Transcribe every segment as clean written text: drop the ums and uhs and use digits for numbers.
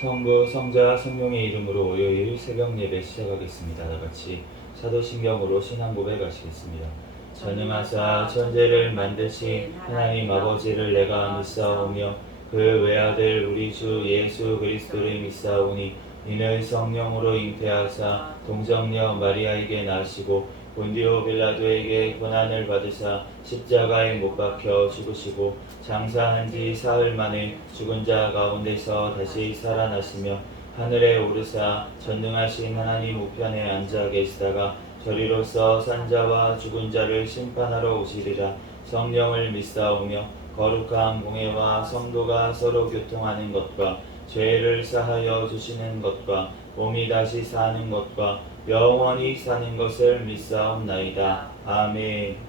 성부, 성자, 성령의 이름으로 월요일 새벽 예배 시작하겠습니다. 다같이 사도신경으로 신앙 고백하시겠습니다. 전능하사 천재를 만드신 하나님 아버지를 내가 믿사오며 그 외아들 우리 주 예수 그리스도를 믿사오니 이는 성령으로 잉태하사 동정녀 마리아에게 나시고 본디오 빌라도에게 고난을 받으사 십자가에 못 박혀 죽으시고 장사한 지 사흘 만에 죽은 자 가운데서 다시 살아나시며 하늘에 오르사 전능하신 하나님 우편에 앉아 계시다가 저리로서 산자와 죽은 자를 심판하러 오시리라. 성령을 믿사오며 거룩한 공회와 성도가 서로 교통하는 것과 죄를 사하여 주시는 것과 몸이 다시 사는 것과 영원히 사는 것을 믿사옵나이다. 아멘.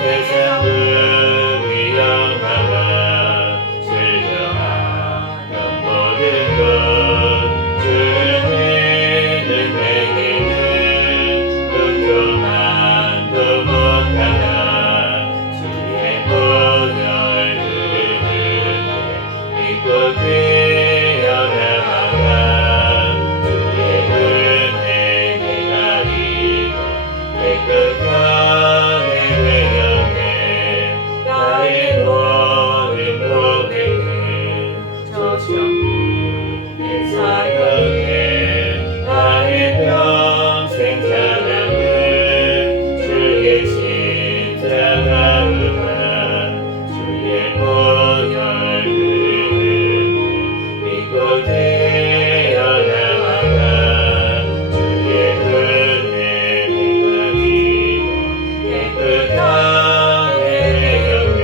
세상 그 위험함과 질병하던 모든 것 주님은 내게는 걱정만도 못하나 주의 보혈을 믿고 뛰어나가 주의 은혜 내가 입어 깨끗한 내 영에 나의 모든 고백은 저주의 사역에 나의 평생 자랑은 주의 십자가로다 주의 보혈을 믿고 뛰어나가 주의 은혜 내가 입어 깨끗한 내 영에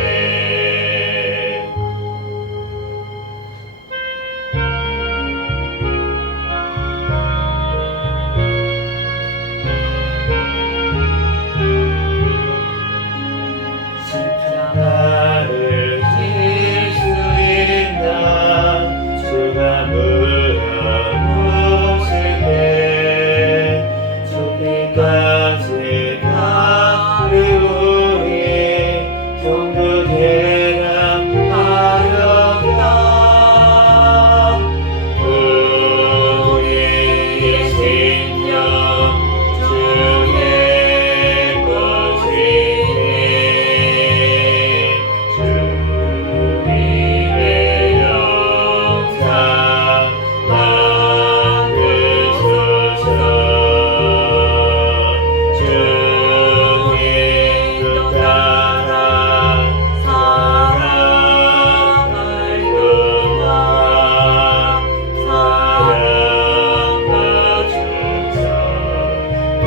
십자가를 질 수 있나 주가 물어보실 때 죽기까지 나를 우리 전부 대답하였다 우리의 심령 주의 것이니 주님의 영상 만드소서 주님 뜻 따라 살아갈 동안 사랑과 충성 늘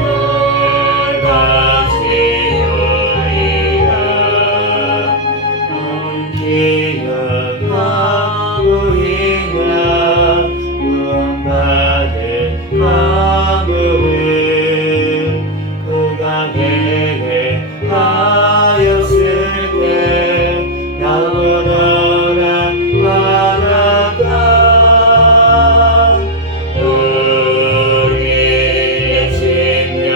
가지오리라 기억하고 있나 구원받은 감격은 그가 내게 하였을 때 나보더라 바라다 우리의 심령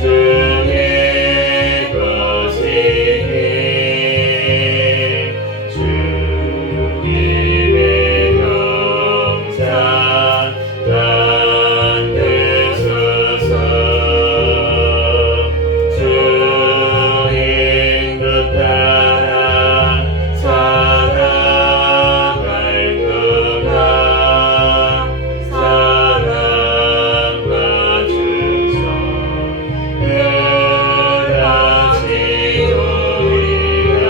주의 것이니 주님의 영상 만드소서 주인 뜻 따라 살아갈 동안 사랑과 충성 늘 가지오리라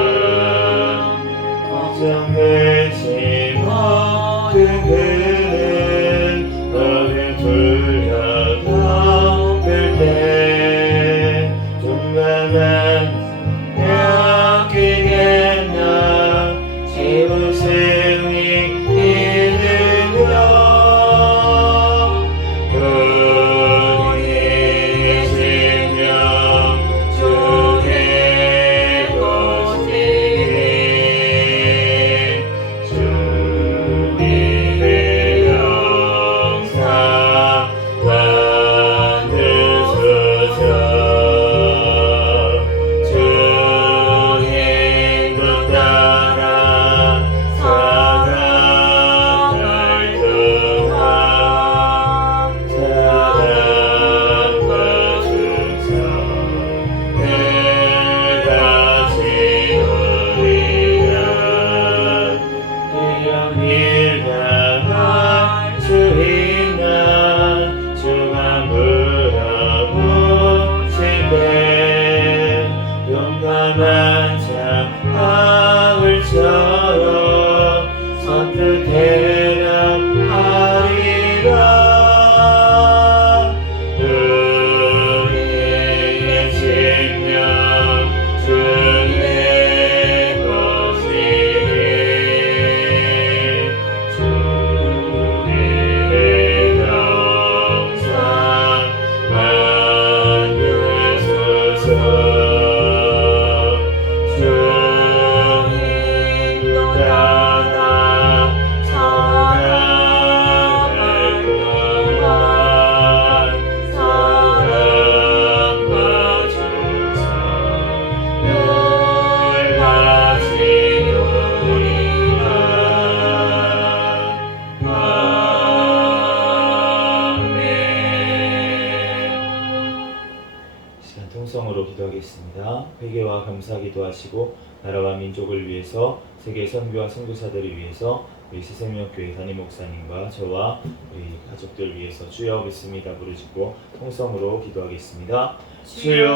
걱정되지 모든 너를 불러덮을 때 좀만 맡기겠나 지우승이 이르며 우리의 심령 주의 것이니 주님의 영상 만드소서 주인 뜻 따라 살아갈 동안 사랑과 충성 늘 가지오리라 이런 일 당할 수 있나 주가 물어보실 때 용감한 자 바울처럼 선뜻 대답하리라 우리의 심령 주의 것이니 주님의 영상 만드소서 감사하기도 하시고 나라와 민족을 위해서 세계 선교와 선교사들을 위해서 우리 새생명교회 담임 목사님과 저와 우리 가족들 위해서 주여 믿습니다 부르짖고 통성으로 기도하겠습니다. 주여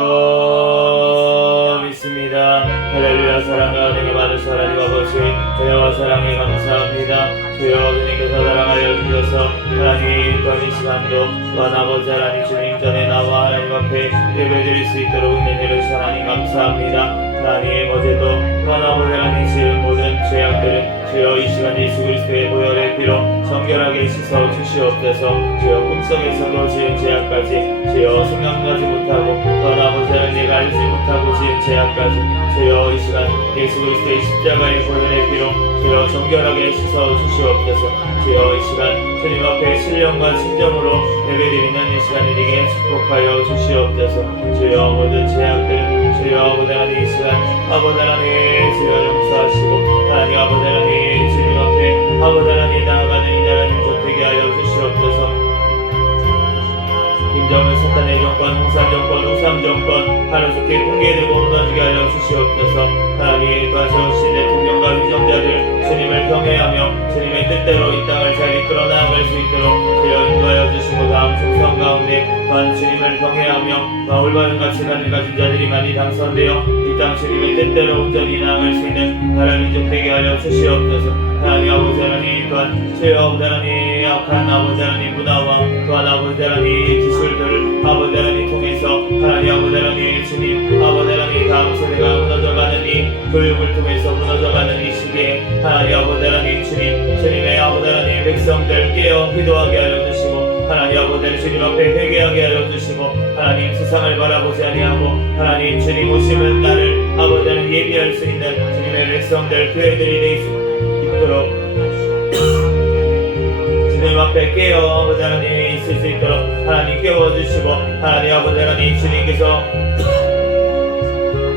믿습니다. 할렐루야. 사랑과 은혜가 많으신 하나님 아버지, 은혜와 사랑에 감사합니다. 주여 주님께서 사랑하여 주셔서 하나님 또한 이 시간도 또한 아버지 하나님 주님 전에 나와 하나님 앞에 예배드릴 수 있도록 은혜를 주신 하나님 감사합니다. 하나님 어제도 또한 아버지 하나님 지은 모든 죄악들은 주여 이 시간 예수 그리스도의 보혈의 피로 정결하게 씻어 주시옵소서. 주여 꿈속에서도 지은 죄악까지 주여 생각나지 못하고 또한 아버지 하나님 내가 알지 못하고 지은 죄악까지 주여 이 시간 예수 그리스도의 십자가의 보혈의 피로 주여 정결하게 씻어 주시옵소서. 주여 이 시간 주님 앞에 신령과 진정으로 예배드리는 이 시간이 되게 축복하여 주시옵소서. 주여 모든 죄악들은 주여 아버지 하나님 이 시간 아버지 하나님 주여 용서하시고 하나님 아버지 하나님 주님 앞에 아버지 하나님 나아가는 이 나라 민족 되게 하여 주시옵소서. 김정은 사탄의 정권, 홍산 정권, 우삼 정권 하루속히 붕괴되고 무너지게 하여 주시옵소서. 하나님 또한 세우신 대통령과 위정자들 주님을 경외하며 주님의 뜻대로 이 땅을 잘 이끌어 나아갈 수 있도록 주여 인도하여 주시고 다음 총선 가운데 또한 주님을 경외하며 또한 올바른 가치관을 가진 자들이 많이 당선되어 이 땅 주님의 뜻대로 온전히 나아갈 수 있는 나라 민족 되게 하여 주시옵소서. 하나님 아버지 하나님 또한 주여 아버지 하나님 약한 아버지 하나님 문화와 또한 아버지 하나님 기술들을 아버지 하나님 통해서 하나님 아버지 하나님 주님 아버지 하나님 다음 세대가 무너져가는 이 교육을 통해서 무너져가는 이 시기에 하나님 아버지 하나님 주님의 아버지 하나님 백성들 깨어 기도하게 하여 주시고 하나님 아버지 주님 앞에 회개하게 하여 주시고 하나님 세상을 바라보지 아니하고 하나님 주님 오시면 나를 아버지 하나님 예비할 수 있는 주님의 백성들 교회들이 되어 있도록 주님 앞에 깨어 아버지 하나님 있을 수 있도록 하나님 깨워주시고 하나님 아버지 하나님 주님께서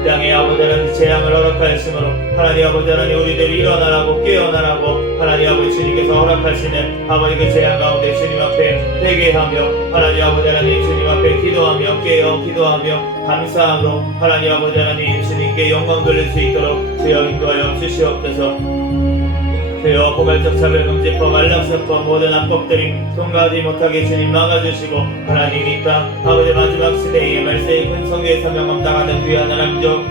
땅에 아버지 하나님 재앙을 허락하시므로 하나님 아버지 하나님 우리들이 일어나라고 깨어나라고 하나님 아버지 주님께서 허락하시는 아버지 그 재앙 가운데 주님 앞에 회개하며 하나님 아버지 하나님 주님 앞에 기도하며 깨어 기도하며 감사하고 하나님 아버지 하나님 주님께 영광 돌릴 수 있도록 주여 인도하여 주시옵소서. 주여 포괄적 차별금지법, 안락사법 모든 악법들이 통과하지 못하게 주님 막아주시고 하나님 이 땅 아버지 마지막 시대에 말세의 큰 성교의 사명 감당하는 귀한 하나님족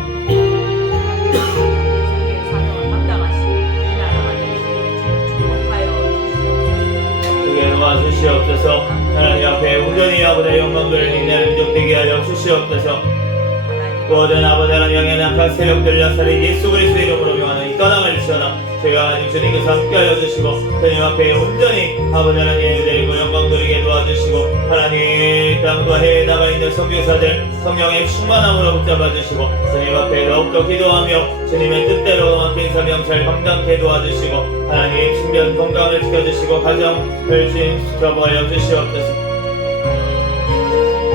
주께 도와주시옵소서. 하나님 앞에 온전히 아버지의 영광 돌리는 하나님족 되게 하여 주시옵소서. 모든 아버지 하나님 향해 낙한 세력들 나사렛 예수 그리스도 이름으로 명하는 이 떠남을 주셔라. 주여 하나님 주님께서 함께하여 주시고 주님 앞에 온전히 아버지 하나님 드리고 영광 돌리게 도와주시고 하나님 땅과 해외에 나가 있는 선교사들 성령의 충만함으로 붙잡아 주시고 주님 앞에 더욱더 기도하며 주님의 뜻대로 맡긴 사명 잘 감당케 도와주시고 하나님 신변 건강을 지켜주시고 가정을 주님 지켜보여 주시옵소서.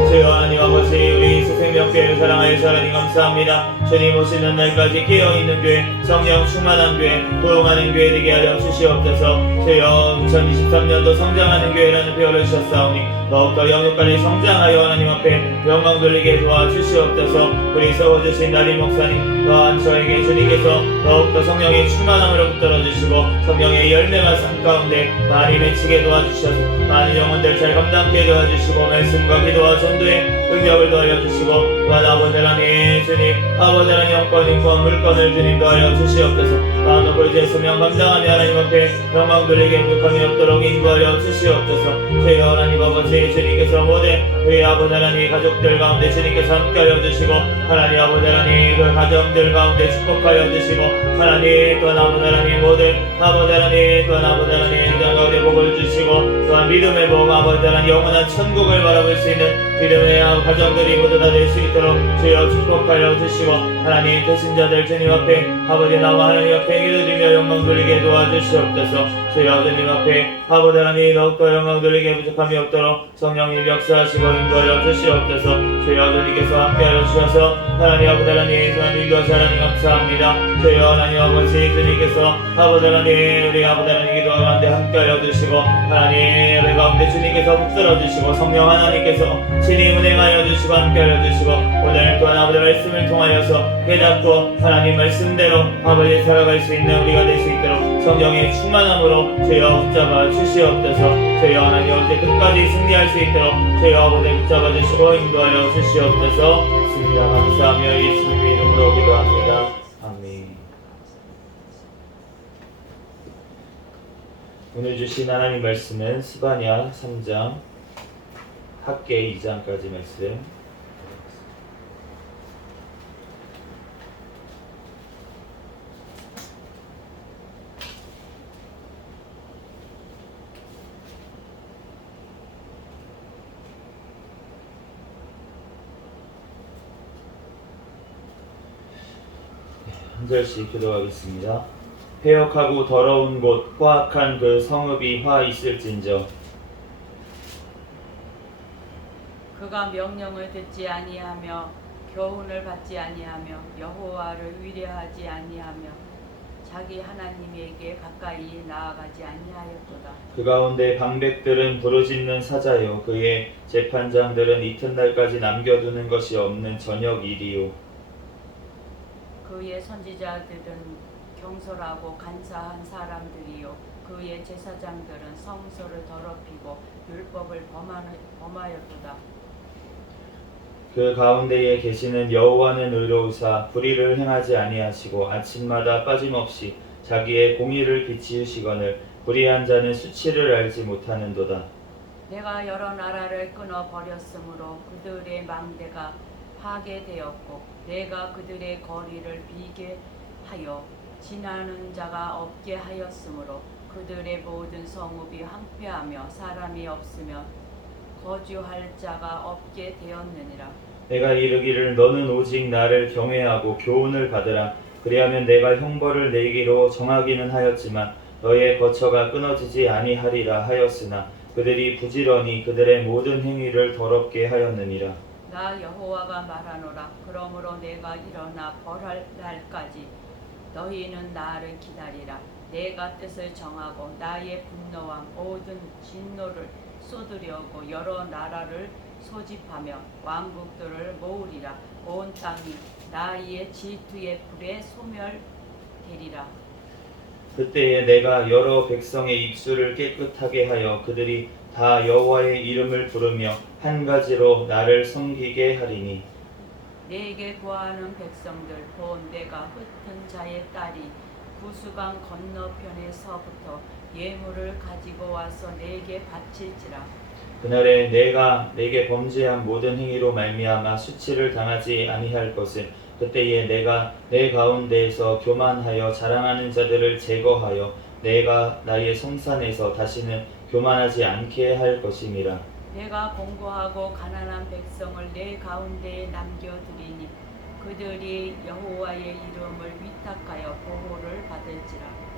주여 하나님 아버지 우리 새생명교회를 사랑하여 하나님 감사합니다. 주님 오시는 날까지 깨어있는 교회 성령 충만한 교회 부흥하는 교회 되게 하여 주시옵소서. 주여 2023년도 성장하는 교회라는 표현을 주셨사오니 더욱더 영육간에 성장하여 하나님 앞에 영광 돌리게 도와주시옵소서. 우리 세워주신 나림 목사님 또한 저에게 주님께서 더욱더 성령의 충만함으로 붙들어주시고 성령의 열매가 삶 가운데 많이 맺히게 도와주셔서 많은 영혼들 잘 감당케 도와주시고 말씀과 기도와 전도에 능력을 더하여 주시고 또한 아버지 하나님 주님 아버지 하나님 영권 인권 물건을 주님 더하여 주시옵소서. 마음 놓고 이제 소명 감당하며 하나님 앞에 영광 돌리게 행복함이 없도록 인도하여 주시옵소서. 주여 하나님 아버지 주님께서 모든 우리 아버지 하나님 가족들 가운데 주님께서 함께하여 주시고 하나님 아버지 하나님 그 가정들 가운데 축복하여 주시고 하나님 또한 아버지 하나님 모든 아버지 하나님 또한 아버지 하나님 인장 가운데 복을 주시고 또한 믿음의 복 아버지 하나님 영원한 천국을 바라볼 수 있는 믿음의 가정들이 모두 다 될 수 있도록 주여 축복하여 주시고 하나님 대신자들 주님 앞에 아버지 나와 하나님 앞에 기도드리며 영광 돌리게 도와주시옵소서. 저희 아버님 앞에 아버지 하나님 더욱더 영광 돌리게 부족함이 없도록 성령님 역사하시고 인도하여 주시옵소서. 저희 아버님께서 함께하여 주셔서 하나님 아버지 하나님 소원을 인도하시 하나님 감사합니다. 저희 하나님 아버지 주님께서 아버지 하나님 우리 아버지 하나님 기도하는데 함께하여 주시고 하나님 우리 가운데 주님께서 붙들어 주시고 성령 하나님께서 친히 운행하여 주시고 함께하여 주시고 오늘 또한 아버지 말씀을 통하여서 깨닫고 하나님 말씀대로 아버지 살아갈 수 있는 우리가 될 수 있도록 성령의 충만함으로 저희와 붙잡아 주시옵소서. 저희와 하나님 어제 끝까지 승리할 수 있도록 저희와 아버지 붙잡아 주시고 인도하여 주시옵소서. 있습니다. 감사하며 예수님의 이름으로 기도합니다. 아멘. 오늘 주신 하나님 말씀은 스바냐 3장 학계 2장까지 말씀. 한 절씩 기도하겠습니다. 패역하고 더러운 곳 포악한 그 성읍이 화 있을진저 그가 명령을 듣지 아니하며 교훈을 받지 아니하며 여호와를 의뢰하지 아니하며 자기 하나님에게 가까이 나아가지 아니하였도다. 그 가운데 방백들은 부르짖는 사자요 그의 재판장들은 이튿날까지 남겨두는 것이 없는 저녁 일이요 그의 선지자들은 경솔하고 간사한 사람들이요 그의 제사장들은 성소를 더럽히고 율법을 범하였도다. 그 가운데에 계시는 여호와는 의로우사 불의를 행하지 아니하시고 아침마다 빠짐없이 자기의 공의를 비치우시거늘 불의한 자는 수치를 알지 못하는도다. 내가 여러 나라를 끊어 버렸으므로 그들의 망대가 파괴되었고 내가 그들의 거리를 비게 하여 지나는 자가 없게 하였으므로 그들의 모든 성읍이 황폐하며 사람이 없으며 거주할 자가 없게 되었느니라. 내가 이르기를 너는 오직 나를 경외하고 교훈을 받으라. 그리하면 내가 형벌을 내기로 정하기는 하였지만 너의 거처가 끊어지지 아니하리라 하였으나 그들이 부지런히 그들의 모든 행위를 더럽게 하였느니라. 나 여호와가 말하노라. 그러므로 내가 일어나 벌할 날까지 너희는 나를 기다리라. 내가 뜻을 정하고 나의 분노와 모든 진노를 쏟으려고 여러 나라를 소집하며 왕국들을 모으리라. 온 땅이 나의 질투의 불에 소멸되리라. 그때에 내가 여러 백성의 입술을 깨끗하게 하여 그들이 다 여호와의 이름을 부르며 한 가지로 나를 섬기게 하리니 내게 구하는 백성들 본 내가 흩은 자의 딸이 구수강 건너편에서부터 예물을 가지고 와서 내게 바칠지라. 그날에 내가 내게 범죄한 모든 행위로 말미암아 수치를 당하지 아니할 것은 그때에 내가 내 가운데에서 교만하여 자랑하는 자들을 제거하여 내가 나의 성산에서 다시는 교만하지 않게 할 것임이라. 내가 공고하고 가난한 백성을 내 가운데에 남겨두리니 그들이 여호와의 이름을 위탁하여 보호를 받을지라.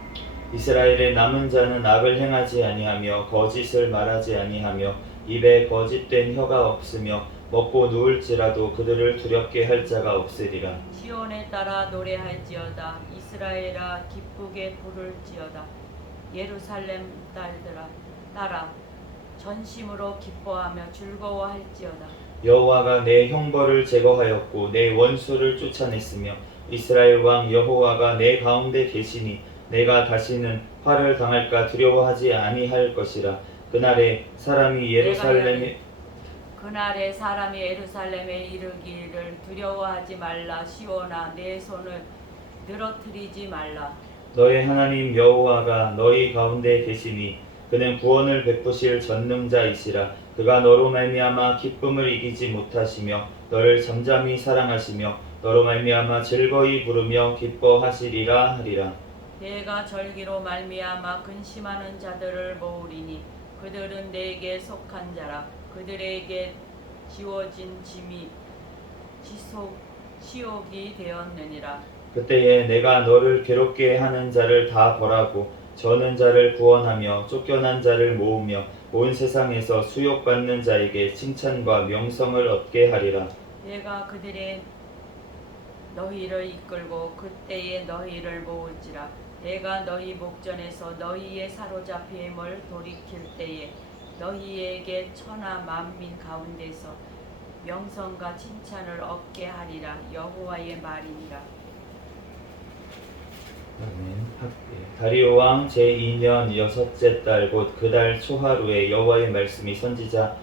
이스라엘의 남은 자는 악을 행하지 아니하며 거짓을 말하지 아니하며 입에 거짓된 혀가 없으며 먹고 누울지라도 그들을 두렵게 할 자가 없으리라. 시온에 따라 노래할지어다. 이스라엘아 기쁘게 부를지어다. 예루살렘 딸들아 따라 전심으로 기뻐하며 즐거워할지어다. 여호와가 내 형벌을 제거하였고 내 원수를 쫓아냈으며 이스라엘 왕 여호와가 내 가운데 계시니 내가 다시는 화를 당할까 두려워하지 아니할 것이라. 그날에 사람이 예루살렘에 이르기를 두려워하지 말라. 시온아 내 손을 늘어뜨리지 말라. 너의 하나님 여호와가 너희 가운데 계시니 그는 구원을 베푸실 전능자이시라. 그가 너로 말미암아 기쁨을 이기지 못하시며 너를 잠잠히 사랑하시며 너로 말미암아 즐거이 부르며 기뻐하시리라 하리라. 내가 절기로 말미암아 근심하는 자들을 모으리니 그들은 내게 속한 자라. 그들에게 지워진 짐이 치욕이 되었느니라. 그때에 내가 너를 괴롭게 하는 자를 다 벌하고 저는 자를 구원하며 쫓겨난 자를 모으며 온 세상에서 수욕받는 자에게 칭찬과 명성을 얻게 하리라. 내가 그들의 너희를 이끌고 그때에 너희를 모을지라. 내가 너희 목전에서 너희의 사로잡힘을 돌이킬 때에 너희에게 천하 만민 가운데서 명성과 칭찬을 얻게 하리라. 여호와의 말이니라. 다리오 왕 제2년 여섯째 달 곧 그 달 초하루에 여호와의 말씀이 선지자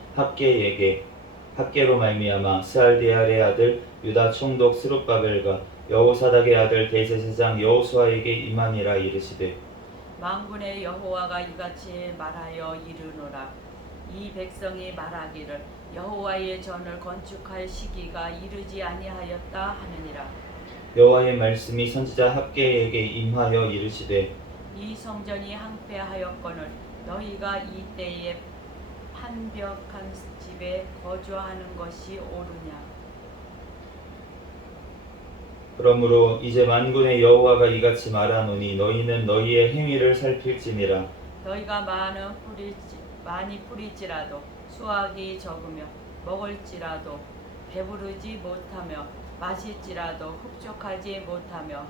학개로 말미암아 스알디엘의 아들 유다 총독 스룹바벨과 여호사닥의 아들 대제사장 여호수아에게 임하니라. 이르시되 만군의 여호와가 이같이 말하여 이르노라. 이 백성이 말하기를 여호와의 전을 건축할 시기가 이르지 아니하였다 하느니라. 여호와의 말씀이 선지자 학개에게 임하여 이르시되 이 성전이 항폐하였거늘 너희가 이 때에 판벽한 집에 거주하는 것이 옳으냐. 그러므로 이제 만군의 여호와가 이같이 말하노니 너희는 너희의 행위를 살필지니라. 너희가 많이 뿌릴지라도 수확이 적으며 먹을지라도 배부르지 못하며 마실지라도 흡족하지 못하며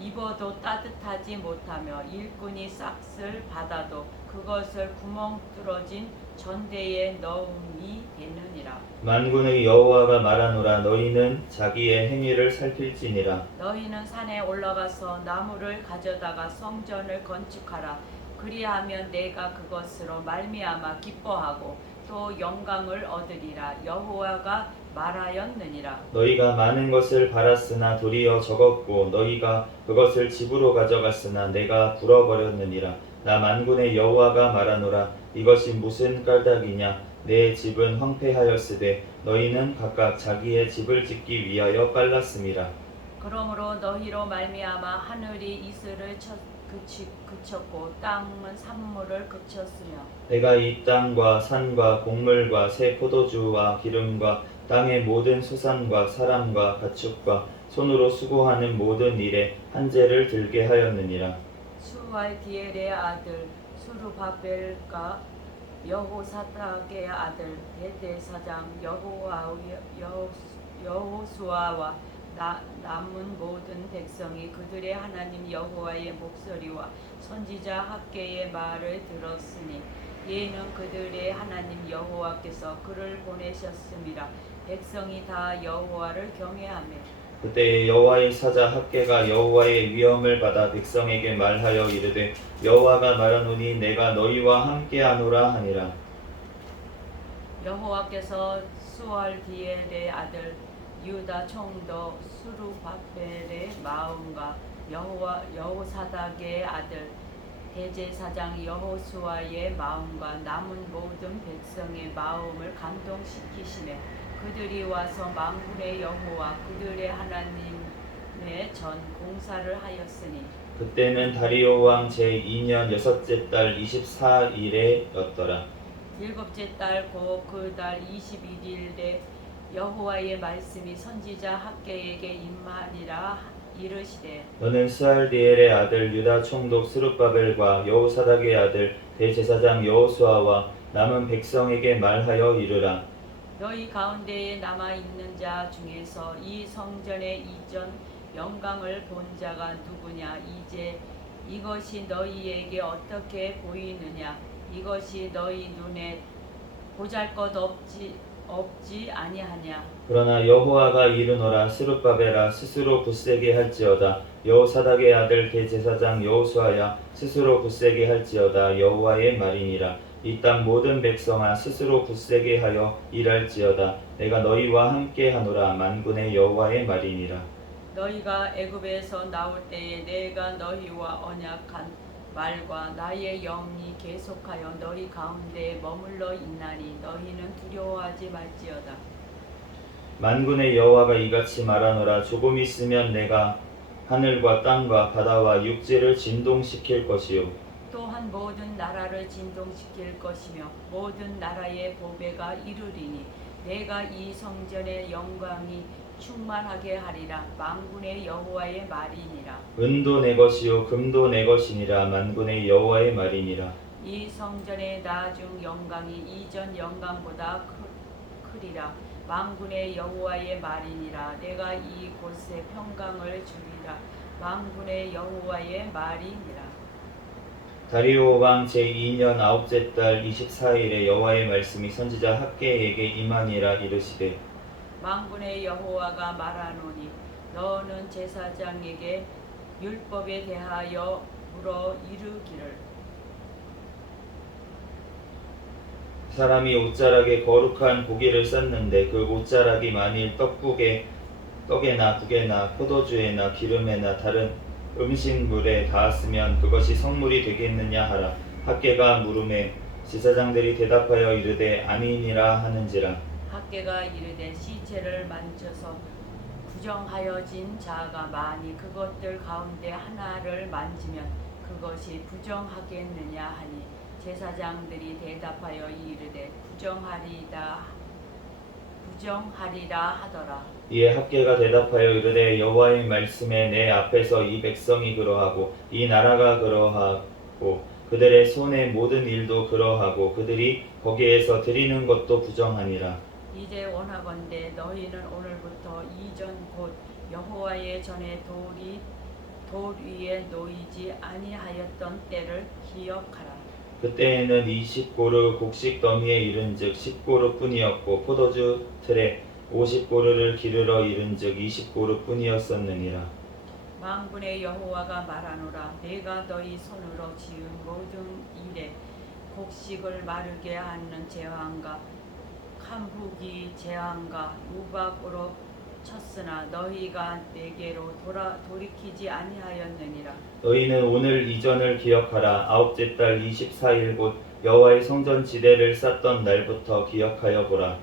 입어도 따뜻하지 못하며 일꾼이 싹을 받아도 그것을 구멍 뚫어진 전대에 넣음이 되느니라. 만군의 여호와가 말하노라. 너희는 자기의 행위를 살필지니라. 너희는 산에 올라가서 나무를 가져다가 성전을 건축하라. 그리하면 내가 그것으로 말미암아 기뻐하고 또 영광을 얻으리라. 여호와가 말하였느니라. 너희가 많은 것을 바랐으나 도리어 적었고 너희가 그것을 집으로 가져갔으나 내가 불어버렸느니라. 나 만군의 여호와가 말하노라. 이것이 무슨 까닭이냐. 내 집은 황폐하였으되 너희는 각각 자기의 집을 짓기 위하여 깔랐음이라. 그러므로 너희로 말미암아 하늘이 이슬을 그쳤고 땅은 산물을 그쳤으며 내가 이 땅과 산과 곡물과 새 포도주와 기름과 땅의 모든 소산과 사람과 가축과 손으로 수고하는 모든 일에 한재를 들게 하였느니라. 수알디엘의 아들 수르바벨과 여호사닥의 아들 대제사장 여호수아와 남은 모든 백성이 그들의 하나님 여호와의 목소리와 선지자 학개의 말을 들었으니 이는 그들의 하나님 여호와께서 그를 보내셨음이라. 백성이 다 여호와를 경외하며 그때 여호와의 사자 학개가 여호와의 위엄을 받아 백성에게 말하여 이르되 여호와가 말하노니 내가 너희와 함께하노라 하니라. 여호와께서 수알디엘의 아들 유다 총독 수르바벨의 마음과 여호사닥의 아들 대제사장 여호수아의 마음과 남은 모든 백성의 마음을 감동시키시며 그들이 와서 만군의 여호와 그들의 하나님의 전 공사를 하였으니 그때는 다리오 왕 제2년 여섯째 달 24일에였더라. 일곱째 달 곧 그 달 21일에 여호와의 말씀이 선지자 학개에게 임하니라. 이르시되 너는 스알디엘의 아들 유다 총독 스룹바벨과 여호사닥의 아들 대제사장 여호수아와 남은 백성에게 말하여 이르라. 너희 가운데에 남아있는 자 중에서 이 성전의 이전 영광을 본 자가 누구냐. 이제 이것이 너희에게 어떻게 보이느냐. 이것이 너희 눈에 보잘것없지 아니하냐. 그러나 여호와가 이르노라. 스룹바벨아 스스로 굳세게 할지어다. 여호사닥의 아들 대제사장 여호수아야 스스로 굳세게 할지어다. 여호와의 말이니라. 이 땅 모든 백성아 스스로 굳세게 하여 일할지어다. 내가 너희와 함께하노라. 만군의 여호와의 말이니라. 너희가 애굽에서 나올 때에 내가 너희와 언약한 말과 나의 영이 계속하여 너희 가운데 머물러 있나니 너희는 두려워하지 말지어다. 만군의 여호와가 이같이 말하노라. 조금 있으면 내가 하늘과 땅과 바다와 육지를 진동시킬 것이요 또한 모든 나라를 진동시킬 것이며 모든 나라의 보배가 이르리니 내가 이 성전의 영광이 충만하게 하리라. 만군의 여호와의 말이니라. 은도 내 것이요 금도 내 것이니라. 만군의 여호와의 말이니라. 이 성전의 나중 영광이 이전 영광보다 크리라. 만군의 여호와의 말이니라. 내가 이 곳에 평강을 주리라. 만군의 여호와의 말이니라. 다리오 왕 제2년 아홉째 달 24일에 여호와의 말씀이 선지자 학개에게 임하니라. 이르시되 만군의 여호와가 말하노니 너는 제사장에게 율법에 대하여 물어 이르기를 사람이 옷자락에 거룩한 고기를 쌌는데 그 옷자락이 만일 떡에나 국에나 포도주에나 기름에나 다른 음식물에 닿았으면 그것이 성물이 되겠느냐 하라. 학개가 물음에 제사장들이 대답하여 이르되 아니니라 하는지라. 학개가 이르되 시체를 만져서 부정하여진 자가 많이 그것들 가운데 하나를 만지면 그것이 부정하겠느냐 하니 제사장들이 대답하여 이르되 부정하리라 하더라. 이에 학개가 대답하여 이르되 여호와의 말씀에 내 앞에서 이 백성이 그러하고 이 나라가 그러하고 그들의 손의 모든 일도 그러하고 그들이 거기에서 드리는 것도 부정하니라. 이제 원하건대 너희는 오늘부터 이전 곧 여호와의 전에 돌 위에 놓이지 아니하였던 때를 기억하라. 그때에는 20고르 곡식 더미에 이른즉 10고르 뿐이었고 포도주 틀에 50고르를 기르러 이른즉 20고르 뿐이었었느니라. 만군의 여호와가 말하노라. 내가 너희 손으로 지은 모든 일에 곡식을 마르게 하는 재앙과 캄부기 재앙과 우박으로 쳤으나 너희가 내게로 돌이키지 아니하였느니라. 너희는 오늘 이전을 기억하라. 아홉째 달 24일 곧 여호와의 성전 지대를 쌓던 날부터 기억하여 보라.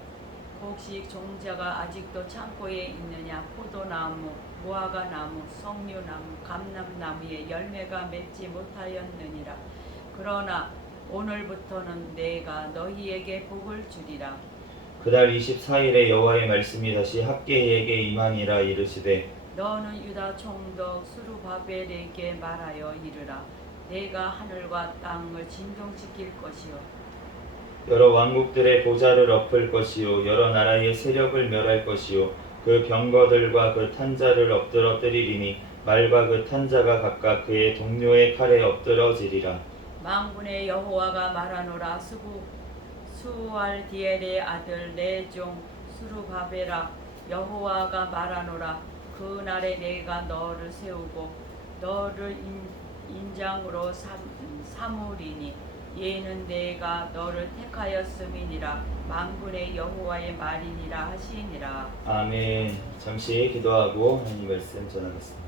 곡식 종자가 아직도 창고에 있느냐? 포도나무, 무화과나무, 석류나무, 감람나무에 열매가 맺지 못하였느니라. 그러나 오늘부터는 내가 너희에게 복을 주리라. 그달 24일에 여호와의 말씀이 다시 학개에게 임하니라. 이르시되 너는 유다 총독 스룹바벨에게 말하여 이르라. 내가 하늘과 땅을 진동시킬 것이요 여러 왕국들의 보좌를 엎을 것이요 여러 나라의 세력을 멸할 것이요 그 병거들과 그 탄자를 엎드러뜨리리니 말과 그 탄자가 각각 그의 동료의 칼에 엎드러지리라. 만군의 여호와가 말하노라. 수알디엘의 아들 내 종 스룹바벨아, 여호와가 말하노라. 그날에 내가 너를 세우고 너를 인장으로 삼으리니 얘는 내가 너를 택하였음이니라. 만군의 여호와의 말이니라 하시니라. 아멘. 잠시 기도하고 하나님 말씀 전하겠습니다.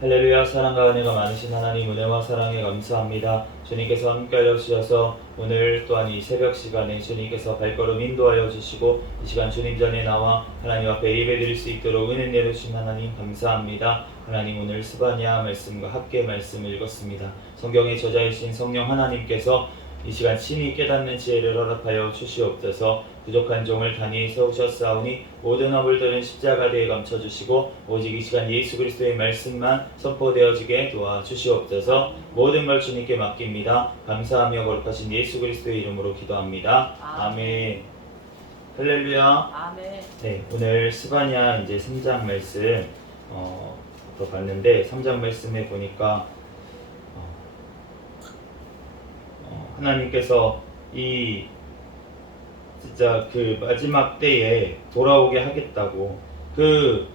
할렐루야. 사랑과 은혜가 많으신 하나님, 은혜와 사랑에 감사합니다. 주님께서 함께하여 주셔서 오늘 또한 이 새벽 시간에 주님께서 발걸음 인도하여 주시고 이 시간 주님 전에 나와 하나님 앞에 예배드릴 수 있도록 은혜 내려주신 하나님 감사합니다. 하나님, 오늘 스바냐 말씀과 학개 말씀을 읽었습니다. 성경의 저자이신 성령 하나님께서 이 시간 친히 깨닫는 지혜를 허락하여 주시옵소서. 부족한 종을 단히 세우셨사오니 모든 허물들은 십자가대에 감춰주시고 오직 이 시간 예수 그리스도의 말씀만 선포되어지게 도와주시옵소서. 모든 걸 주님께 맡깁니다. 감사하며 거룩하신 예수 그리스도의 이름으로 기도합니다. 아멘. 할렐루야. 아멘. 네, 오늘 스바냐 이제 3장 말씀 더 봤는데 3장 말씀에 보니까 하나님께서 이 진짜 그 마지막 때에 돌아오게 하겠다고, 그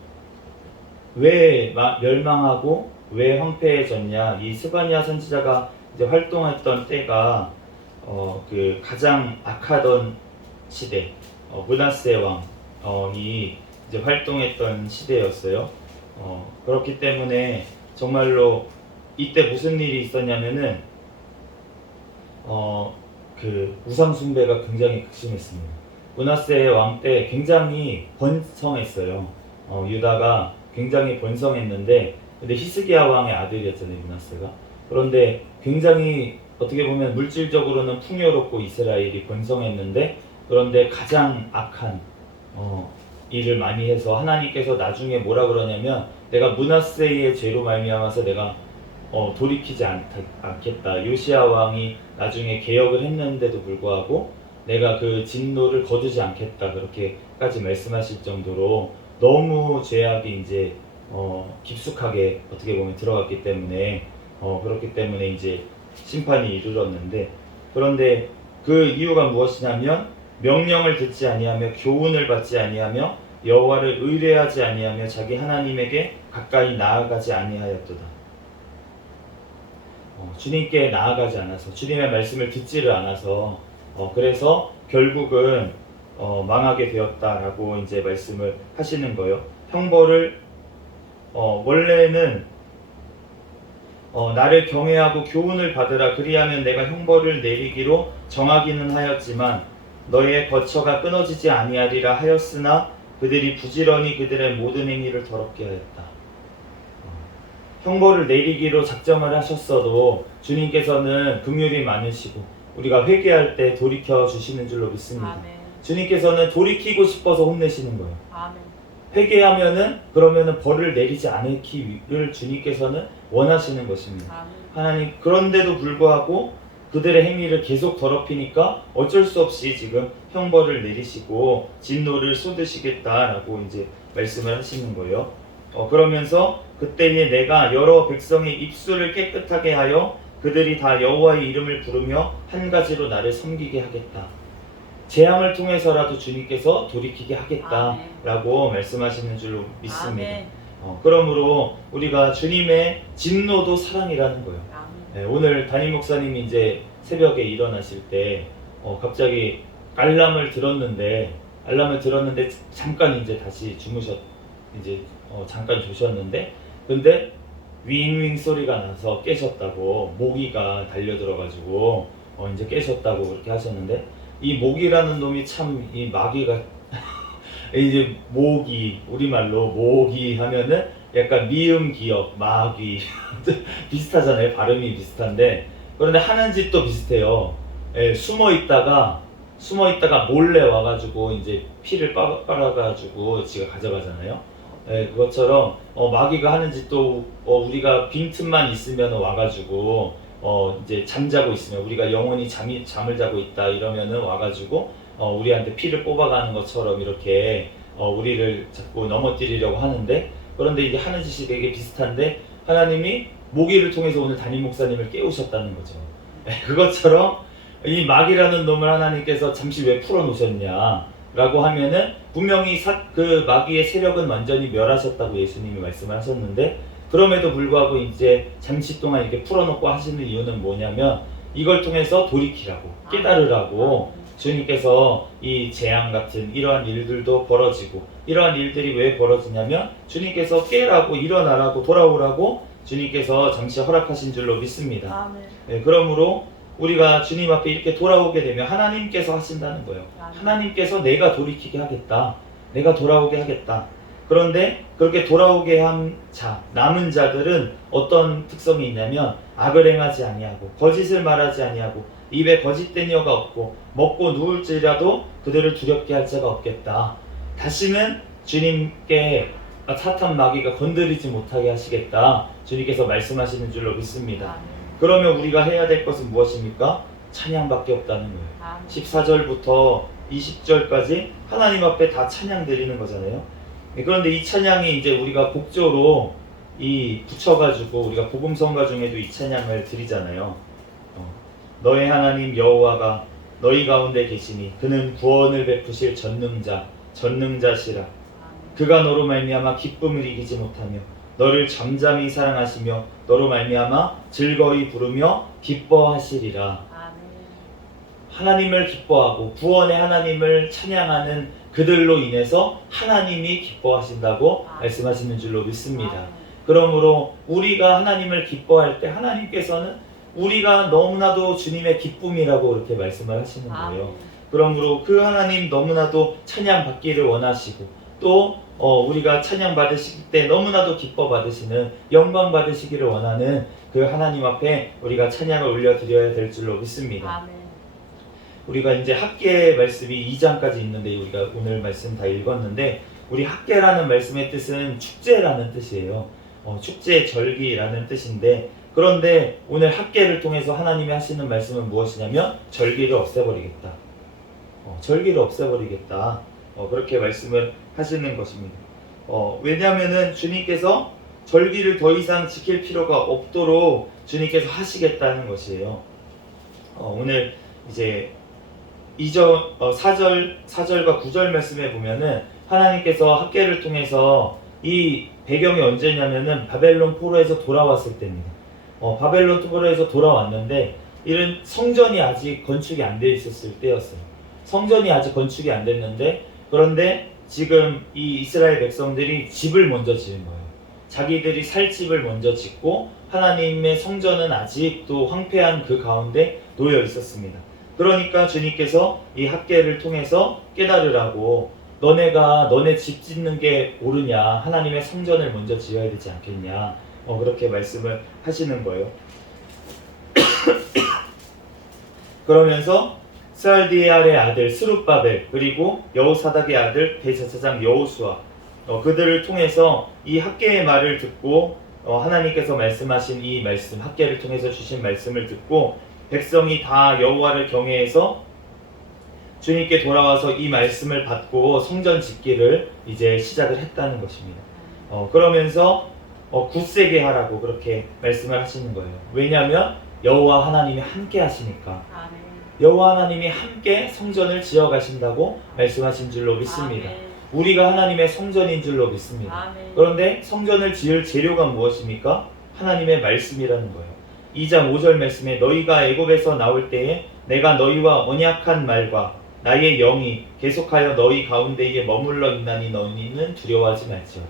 왜 멸망하고 왜 황폐해졌냐, 이 스바냐 선지자가 이제 활동했던 때가 그 가장 악하던 시대, 므낫세 왕이 이제 활동했던 시대였어요. 그렇기 때문에 정말로 이때 무슨 일이 있었냐면은 그 우상 숭배가 굉장히 극심했습니다. 므낫세 왕 때 굉장히 번성했어요. 유다가 굉장히 번성했는데, 근데 히스기야 왕의 아들이었잖아요, 므낫세가. 그런데 굉장히 어떻게 보면 물질적으로는 풍요롭고 이스라엘이 번성했는데, 그런데 가장 악한 일을 많이 해서 하나님께서 나중에 뭐라 그러냐면 내가 므낫세의 죄로 말미암아서 내가 돌이키지 않겠다. 요시야 왕이 나중에 개혁을 했는데도 불구하고 내가 그 진노를 거두지 않겠다. 그렇게까지 말씀하실 정도로 너무 죄악이 이제 깊숙하게 어떻게 보면 들어갔기 때문에 그렇기 때문에 이제 심판이 이르렀는데, 그런데 그 이유가 무엇이냐면 명령을 듣지 아니하며 교훈을 받지 아니하며 여호와를 의뢰하지 아니하며 자기 하나님에게 가까이 나아가지 아니하였도다. 주님께 나아가지 않아서, 주님의 말씀을 듣지를 않아서 그래서 결국은 망하게 되었다라고 이제 말씀을 하시는 거예요. 형벌을 원래는 나를 경외하고 교훈을 받으라 그리하면 내가 형벌을 내리기로 정하기는 하였지만 너희의 거처가 끊어지지 아니하리라 하였으나 그들이 부지런히 그들의 모든 행위를 더럽게 하였다. 형벌을 내리기로 작정을 하셨어도 주님께서는 긍휼이 많으시고 우리가 회개할 때 돌이켜 주시는 줄로 믿습니다. 아멘. 주님께서는 돌이키고 싶어서 혼내시는 거예요. 아멘. 회개하면은 그러면은 벌을 내리지 않기를 주님께서는 원하시는 것입니다. 아멘. 하나님, 그런데도 불구하고 그들의 행위를 계속 더럽히니까 어쩔 수 없이 지금 형벌을 내리시고 진노를 쏟으시겠다라고 이제 말씀을 하시는 거예요. 그러면서 그때에 내가 여러 백성의 입술을 깨끗하게 하여 그들이 다 여호와의 이름을 부르며 한 가지로 나를 섬기게 하겠다. 재앙을 통해서라도 주님께서 돌이키게 하겠다라고 말씀하시는 줄로 믿습니다. 아멘. 그러므로 우리가 주님의 진노도 사랑이라는 거예요. 아멘. 네, 오늘 담임 목사님이 이제 새벽에 일어나실 때 갑자기 알람을 들었는데 잠깐 이제 다시 이제 잠깐 주셨는데, 근데 윙윙 소리가 나서 깨셨다고, 모기가 달려들어가지고 이제 깨셨다고 그렇게 하셨는데, 이 모기라는 놈이 참, 이 마귀가 이제 모기, 우리말로 모기 하면은 약간 미음 기역 마귀 비슷하잖아요. 발음이 비슷한데, 그런데 하는 짓도 비슷해요. 숨어 있다가 몰래 와가지고 이제 피를 빨아가지고 지가 가져가잖아요. 그것처럼 마귀가 하는 짓도 우리가 빈틈만 있으면 와가지고 이제 잠자고 있으면, 우리가 영원히 잠을 자고 있다 이러면은 와가지고 우리한테 피를 뽑아가는 것처럼 이렇게 우리를 자꾸 넘어뜨리려고 하는데, 그런데 이게 하는 짓이 되게 비슷한데 하나님이 모기를 통해서 오늘 담임 목사님을 깨우셨다는 거죠. 그것처럼 이 마귀라는 놈을 하나님께서 잠시 왜 풀어놓으셨냐라고 하면은 분명히 그 마귀의 세력은 완전히 멸하셨다고 예수님이 말씀을 하셨는데, 그럼에도 불구하고 이제 잠시 동안 이렇게 풀어놓고 하시는 이유는 뭐냐면 이걸 통해서 돌이키라고, 깨달으라고 주님께서 이 재앙 같은 이러한 일들도 벌어지고, 이러한 일들이 왜 벌어지냐면 주님께서 깨라고, 일어나라고, 돌아오라고 주님께서 잠시 허락하신 줄로 믿습니다. 아멘. 그러므로 우리가 주님 앞에 이렇게 돌아오게 되면 하나님께서 하신다는 거예요. 아멘. 하나님께서 내가 돌이키게 하겠다, 내가 돌아오게 하겠다. 그런데 그렇게 돌아오게 한 남은 자들은 어떤 특성이 있냐면 악을 행하지 아니하고 거짓을 말하지 아니하고 입에 거짓된 혀가 없고 먹고 누울지라도 그들을 두렵게 할 자가 없겠다. 다시는 주님께 사탄 마귀가 건드리지 못하게 하시겠다, 주님께서 말씀하시는 줄로 믿습니다. 아멘. 그러면 우리가 해야 될 것은 무엇입니까? 찬양밖에 없다는 거예요. 아멘. 14절부터 20절까지 하나님 앞에 다 찬양 드리는 거잖아요. 그런데 이 찬양이 이제 우리가 곡조로 붙여가지고 우리가 복음성가 중에도 이 찬양을 드리잖아요. 너의 하나님 여호와가 너희 가운데 계시니 그는 구원을 베푸실 전능자시라. 그가 너로 말미암아 기쁨을 이기지 못하며 너를 잠잠히 사랑하시며 너로 말미암아 즐거이 부르며 기뻐하시리라. 아멘. 하나님을 기뻐하고 구원의 하나님을 찬양하는 그들로 인해서 하나님이 기뻐하신다고 말씀하시는 줄로 믿습니다. 아멘. 그러므로 우리가 하나님을 기뻐할 때 하나님께서는 우리가 너무나도 주님의 기쁨이라고 그렇게 말씀을 하시는 거예요. 아멘. 그러므로 그 하나님 너무나도 찬양 받기를 원하시고, 또 우리가 찬양 받으실 때 너무나도 기뻐 받으시는, 영광 받으시기를 원하는 그 하나님 앞에 우리가 찬양을 올려드려야 될 줄로 믿습니다. 아멘. 우리가 이제 학계 말씀이 2장까지 있는데 우리가 오늘 말씀 다 읽었는데 우리 학계라는 말씀의 뜻은 축제라는 뜻이에요. 축제, 절기라는 뜻인데, 그런데 오늘 학계를 통해서 하나님이 하시는 말씀은 무엇이냐면 절기를 없애버리겠다. 절기를 없애버리겠다. 그렇게 말씀을 하시는 것입니다. 왜냐하면은 주님께서 절기를 더 이상 지킬 필요가 없도록 주님께서 하시겠다는 것이에요. 오늘 이제 4절과 9절 말씀에 보면은 하나님께서 학계를 통해서 이 배경이 언제냐면은 바벨론 포로에서 돌아왔을 때입니다. 바벨론 포로에서 돌아왔는데 이런 성전이 아직 건축이 안 돼 있었을 때였어요. 성전이 아직 건축이 안 됐는데, 그런데 지금 이 이스라엘 백성들이 집을 먼저 지은 거예요. 자기들이 살 집을 먼저 짓고 하나님의 성전은 아직도 황폐한 그 가운데 놓여 있었습니다. 그러니까 주님께서 이 학계를 통해서 깨달으라고, 너네 집 짓는 게 옳으냐, 하나님의 성전을 먼저 지어야 되지 않겠냐, 그렇게 말씀을 하시는 거예요. 그러면서 스알디엘의 아들 스룹바벨, 그리고 여호사닥의 아들 대제사장 여호수아, 그들을 통해서 이 학계의 말을 듣고 하나님께서 말씀하신 이 말씀, 학계를 통해서 주신 말씀을 듣고 백성이 다 여호와를 경외해서 주님께 돌아와서 이 말씀을 받고 성전 짓기를 이제 시작을 했다는 것입니다. 그러면서 굳세게 하라고 그렇게 말씀을 하시는 거예요. 왜냐하면 여호와 하나님이 함께 하시니까. 여호와 하나님이 함께 성전을 지어 가신다고 말씀하신 줄로 믿습니다. 우리가 하나님의 성전인 줄로 믿습니다. 그런데 성전을 지을 재료가 무엇입니까? 하나님의 말씀이라는 거예요. 2장 5절 말씀에 너희가 애굽에서 나올 때에 내가 너희와 언약한 말과 나의 영이 계속하여 너희 가운데에 머물러 있나니 너희는 두려워하지 말지어다.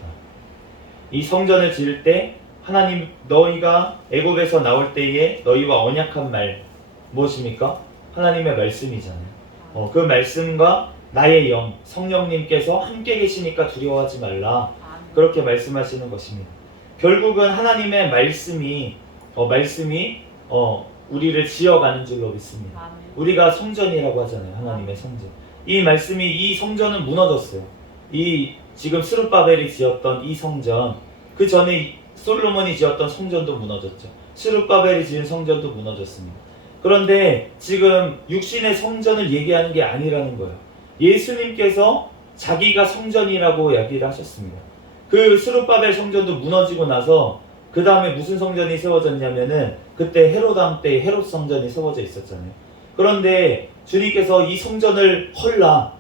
이 성전을 지을 때 하나님, 너희가 애굽에서 나올 때에 너희와 언약한 말 무엇입니까? 하나님의 말씀이잖아요. 그 말씀과 나의 영, 성령님께서 함께 계시니까 두려워하지 말라. 그렇게 말씀하시는 것입니다. 결국은 하나님의 말씀이 우리를 지어가는 줄로 믿습니다. 우리가 성전이라고 하잖아요. 하나님의 성전. 이 말씀이, 이 성전은 무너졌어요. 이 지금 스룹바벨이 지었던 이 성전, 그 전에 솔로몬이 지었던 성전도 무너졌죠. 스룹바벨이 지은 성전도 무너졌습니다. 그런데 지금 육신의 성전을 얘기하는 게 아니라는 거예요. 예수님께서 자기가 성전이라고 이야기를 하셨습니다. 그 스룹바벨 성전도 무너지고 나서 그 다음에 무슨 성전이 세워졌냐면은 그때 헤롯 왕 때 헤롯 성전이 세워져 있었잖아요. 그런데 주님께서 이 성전을 헐라,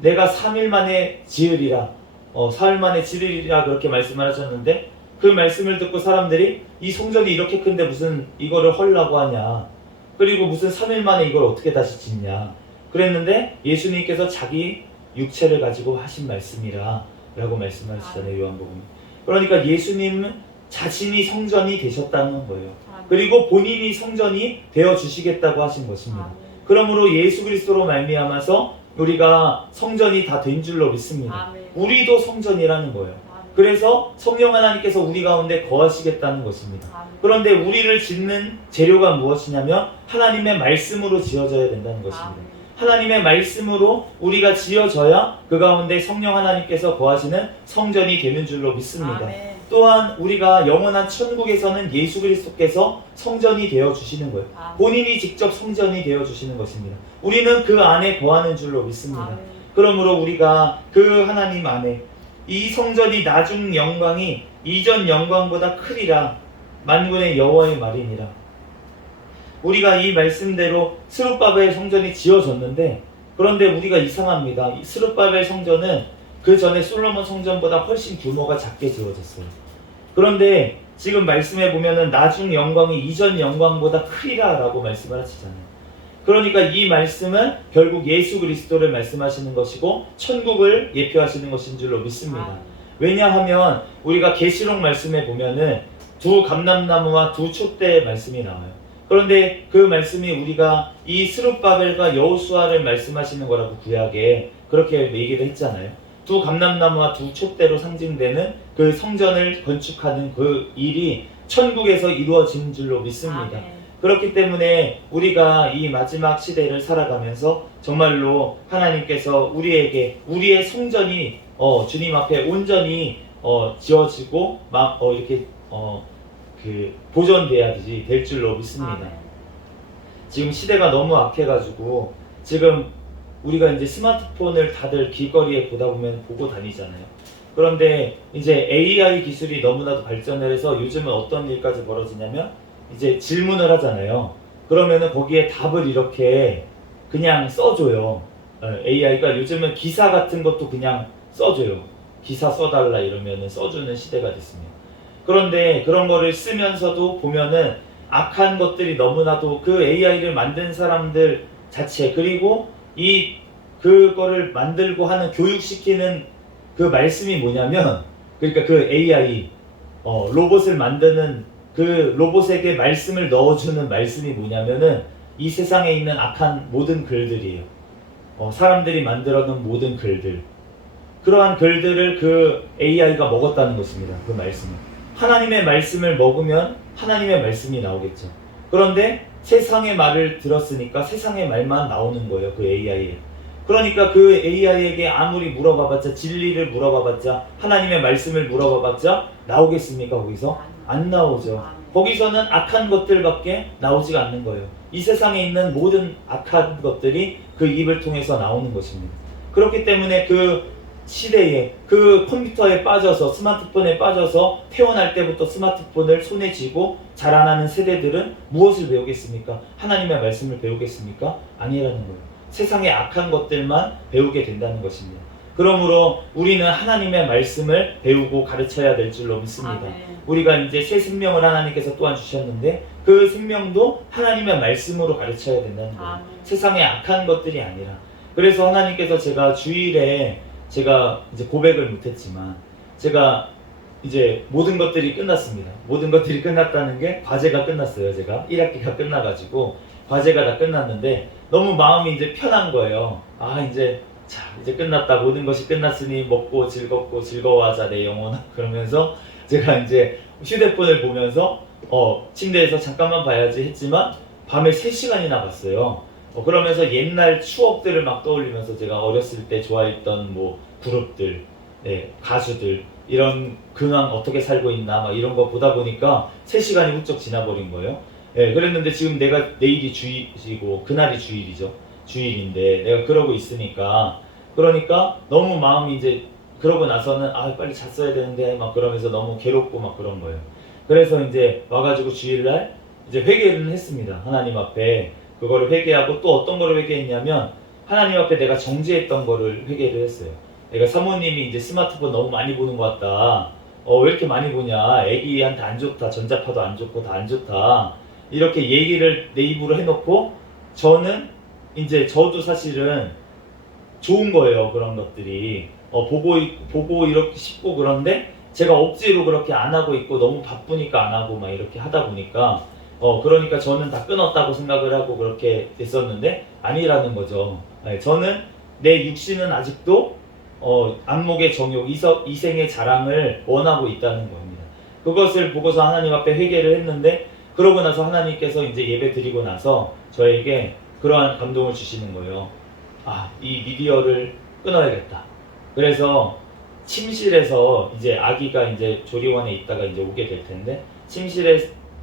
내가 3일 만에 지으리라, 4일 만에 지으리라 그렇게 말씀을 하셨는데, 그 말씀을 듣고 사람들이 이 성전이 이렇게 큰데 무슨 이거를 헐라고 하냐, 그리고 무슨 3일 만에 이걸 어떻게 다시 짓냐 그랬는데, 예수님께서 자기 육체를 가지고 하신 말씀이라 라고 말씀하시잖아요. 요한복음. 그러니까 예수님은 자신이 성전이 되셨다는 거예요. 그리고 본인이 성전이 되어 주시겠다고 하신 것입니다. 그러므로 예수 그리스도로 말미암아서 우리가 성전이 다 된 줄로 믿습니다. 우리도 성전이라는 거예요. 그래서 성령 하나님께서 우리 가운데 거하시겠다는 것입니다. 그런데 우리를 짓는 재료가 무엇이냐면 하나님의 말씀으로 지어져야 된다는 것입니다. 하나님의 말씀으로 우리가 지어져야 그 가운데 성령 하나님께서 거하시는 성전이 되는 줄로 믿습니다. 또한 우리가 영원한 천국에서는 예수 그리스도께서 성전이 되어 주시는 거예요. 본인이 직접 성전이 되어 주시는 것입니다. 우리는 그 안에 거하는 줄로 믿습니다. 그러므로 우리가 그 하나님 안에, 이 성전이 나중 영광이 이전 영광보다 크리라, 만군의 여호와의 말이니라. 우리가 이 말씀대로 스룹바벨 성전이 지어졌는데, 그런데 우리가 이상합니다. 이 스룹바벨 성전은 그 전에 솔로몬 성전보다 훨씬 규모가 작게 지어졌어요. 그런데 지금 말씀해 보면은 나중 영광이 이전 영광보다 크리라 라고 말씀을 하시잖아요. 그러니까 이 말씀은 결국 예수 그리스도를 말씀하시는 것이고 천국을 예표하시는 것인 줄로 믿습니다. 왜냐하면 우리가 계시록 말씀에 보면은 두 감람나무와 두 촛대의 말씀이 나와요. 그런데 그 말씀이 우리가 이 스룹바벨과 여호수아를 말씀하시는 거라고 구약에 그렇게 얘기를 했잖아요. 두 감람나무와 두 촛대로 상징되는 그 성전을 건축하는 그 일이 천국에서 이루어진 줄로 믿습니다. 그렇기 때문에 우리가 이 마지막 시대를 살아가면서 정말로 하나님께서 우리에게 우리의 성전이 주님 앞에 온전히 지어지고 막 이렇게 그 보존돼야 될 줄로 믿습니다. 아멘. 지금 시대가 너무 악해가지고 지금 우리가 이제 스마트폰을 다들 길거리에 보다 보면 보고 다니잖아요. 그런데 이제 AI 기술이 너무나도 발전을 해서 요즘은 어떤 일까지 벌어지냐면 이제 질문을 하잖아요. 그러면은 거기에 답을 이렇게 그냥 써줘요. AI가 요즘은 기사 같은 것도 그냥 써줘요. 기사 써달라 이러면은 써주는 시대가 됐습니다. 그런데 그런 거를 쓰면서도 보면은 악한 것들이 너무나도 그 AI를 만든 사람들 자체 그리고 그거를 만들고 하는 교육시키는 그 말씀이 뭐냐면 그러니까 그 AI 로봇을 만드는 그 로봇에게 말씀을 넣어주는 말씀이 뭐냐면은 이 세상에 있는 악한 모든 글들이에요. 사람들이 만들어 놓은 모든 글들 그러한 글들을 그 AI가 먹었다는 것입니다. 그 말씀을 하나님의 말씀을 먹으면 하나님의 말씀이 나오겠죠. 그런데 세상의 말을 들었으니까 세상의 말만 나오는 거예요. 그 AI에. 그러니까 그 AI에게 아무리 물어봐봤자 진리를 물어봐봤자 하나님의 말씀을 물어봐봤자 나오겠습니까? 거기서? 안 나오죠. 거기서는 악한 것들밖에 나오지가 않는 거예요. 이 세상에 있는 모든 악한 것들이 그 입을 통해서 나오는 것입니다. 그렇기 때문에 그 시대에 그 컴퓨터에 빠져서 스마트폰에 빠져서 태어날 때부터 스마트폰을 손에 쥐고 자라나는 세대들은 무엇을 배우겠습니까? 하나님의 말씀을 배우겠습니까? 아니라는 거예요. 세상의 악한 것들만 배우게 된다는 것입니다. 그러므로 우리는 하나님의 말씀을 배우고 가르쳐야 될 줄로 믿습니다. 아멘. 우리가 이제 새 생명을 하나님께서 또한 주셨는데 그 생명도 하나님의 말씀으로 가르쳐야 된다는 거예요. 아멘. 세상의 악한 것들이 아니라. 그래서 하나님께서 제가 주일에 제가 이제 고백을 못했지만 제가 이제 모든 것들이 끝났습니다. 모든 것들이 끝났다는 게 과제가 끝났어요. 제가 1학기가 끝나가지고 과제가 다 끝났는데 너무 마음이 이제 편한 거예요. 이제 끝났다. 모든 것이 끝났으니 먹고 즐겁고 즐거워하자 내 영혼아. 그러면서 제가 이제 휴대폰을 보면서 침대에서 잠깐만 봐야지 했지만 밤에 3시간이나 봤어요. 그러면서 옛날 추억들을 막 떠올리면서 제가 어렸을 때 좋아했던 뭐 그룹들, 가수들 이런 근황 어떻게 살고 있나 막 이런 거 보다 보니까 3시간이 훌쩍 지나버린 거예요. 그랬는데 지금 내가 내일이 주일이고 그날이 주일이죠. 주일인데 내가 그러고 있으니까 그러니까 너무 마음이 이제 그러고 나서는 빨리 잤어야 되는데 막 그러면서 너무 괴롭고 막 그런 거예요. 그래서 이제 와가지고 주일날 이제 회개를 했습니다. 하나님 앞에 그거를 회개하고 또 어떤 거를 회개했냐면 하나님 앞에 내가 정죄했던 거를 회개를 했어요. 내가 사모님이 이제 스마트폰 너무 많이 보는 것 같다. 왜 이렇게 많이 보냐. 애기한테 안 좋다. 전자파도 안 좋고 다 안 좋다. 이렇게 얘기를 내 입으로 해놓고 저도 사실은 좋은 거예요. 그런 것들이. 보고 이렇게 싶고 그런데 제가 억지로 그렇게 안 하고 있고 너무 바쁘니까 안 하고 막 이렇게 하다 보니까 그러니까 저는 다 끊었다고 생각을 하고 그렇게 됐었는데 아니라는 거죠. 저는 내 육신은 아직도 안목의 정욕, 이생의 자랑을 원하고 있다는 겁니다. 그것을 보고서 하나님 앞에 회개를 했는데 그러고 나서 하나님께서 이제 예배 드리고 나서 저에게 그러한 감동을 주시는 거예요. 이 미디어를 끊어야겠다. 그래서 침실에서 이제 아기가 이제 조리원에 있다가 이제 오게 될 텐데 침실에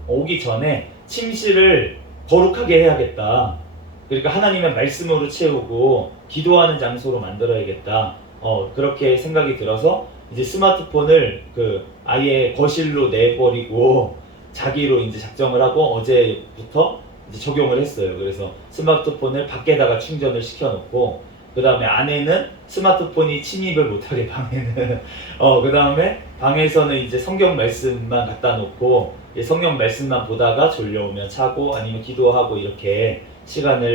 오기 전에 침실을 거룩하게 해야겠다. 그러니까 하나님의 말씀으로 채우고 기도하는 장소로 만들어야겠다. 그렇게 생각이 들어서 이제 스마트폰을 아예 거실로 내버리고 자기로 이제 작정을 하고 어제부터 이제 적용을 했어요. 그래서 스마트폰을 밖에다가 충전을 시켜놓고 그 다음에 안에는 스마트폰이 침입을 못하게 방에는 그 다음에 방에서는 이제 성경 말씀만 갖다 놓고 성경 말씀만 보다가 졸려오면 자고 아니면 기도하고 이렇게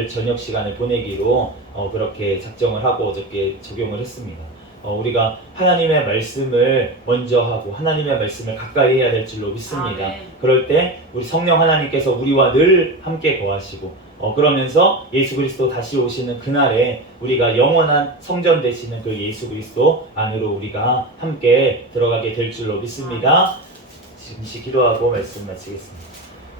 저녁 시간을 보내기로 그렇게 작정을 하고 어저께 적용을 했습니다. 우리가 하나님의 말씀을 먼저 하고 하나님의 말씀을 가까이 해야 될 줄로 믿습니다. 아멘. 그럴 때 우리 성령 하나님께서 우리와 늘 함께 거하시고 그러면서 예수 그리스도 다시 오시는 그날에 우리가 영원한 성전 되시는 그 예수 그리스도 안으로 우리가 함께 들어가게 될 줄로 믿습니다. 잠시 기도하고 말씀 마치겠습니다.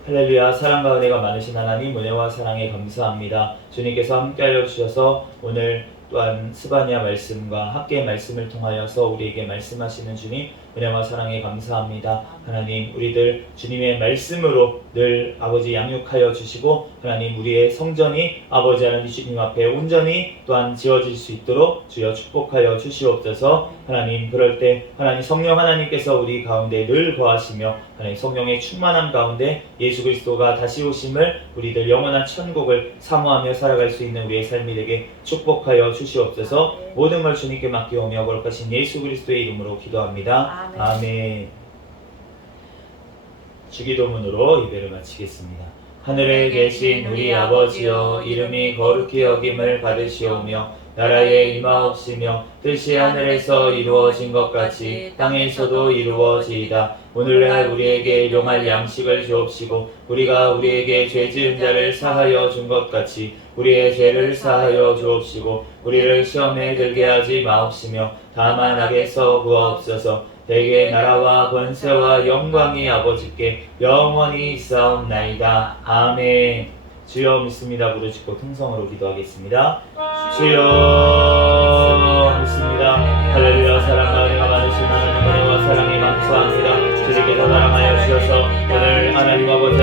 할렐루야. 사랑과 은혜가 많으신 하나님, 은혜와 사랑에 감사합니다. 주님께서 함께하여 주셔서 오늘 또한 스바냐 말씀과 학계 말씀을 통하여서 우리에게 말씀하시는 주님 은혜와 사랑에 감사합니다. 하나님 우리들 주님의 말씀으로 늘 아버지 양육하여 주시고 하나님 우리의 성전이 아버지 하나님 주님 앞에 온전히 또한 지어질 수 있도록 주여 축복하여 주시옵소서. 하나님 그럴 때 하나님 성령 하나님께서 우리 가운데 늘 거하시며 하나님 성령의 충만함 가운데 예수 그리스도가 다시 오심을 우리들 영원한 천국을 사모하며 살아갈 수 있는 우리의 삶이 되게 축복하여 주시옵소서. 모든 걸 주님께 맡기오며 거룩하신 예수 그리스도의 이름으로 기도합니다. 아멘. 주기도문으로 예배를 마치겠습니다. 하늘에 계신 우리 아버지여, 이름이 거룩히 여김을 받으시오며 나라에 임하옵시며 뜻이 하늘에서 이루어진 것 같이 땅에서도 이루어지이다. 오늘날 우리에게 일용할 양식을 주옵시고 우리가 우리에게 죄 지은 자를 사하여 준 것 같이 우리의 죄를 사하여 주옵시고 우리를 시험에 들게 하지 마옵시며 다만 악에서 구하옵소서. 대개 나라와 권세와 영광이 아버지께 영원히 있사옵나이다. 아멘. 주여 믿습니다. 부르짖고 통성으로 기도하겠습니다. 주여 믿습니다. 할렐루야. 사랑과 은혜가 많으신 하나님 은혜와 사랑에 감사합니다. 주님께서 사랑하여 주셔서 오늘 하나님 아버지